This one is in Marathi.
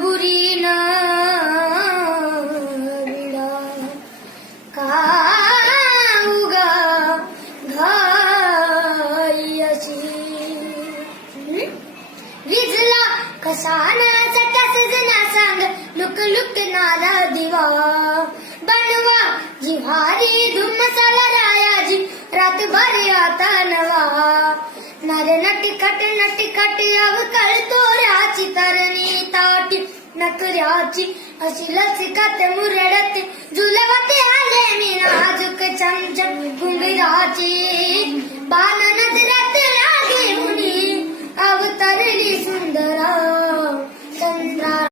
बुरी न विडा का उगा घाई अशी विजला कसा नाचा सजना सांग लुक लुक नाला दिवा बनवा जिहारी धुम मसाला रायाजी रातभर आता नवा नर नटिखट अव कळतोऱ्याची तरणी ताटी नकऱ्याची अशी लचकत मुरडत झुलवते आले मी नाजूक चमचम घुंगराची बाण नजरात लागे मुनी अवतरली सुंदरा चंद्रा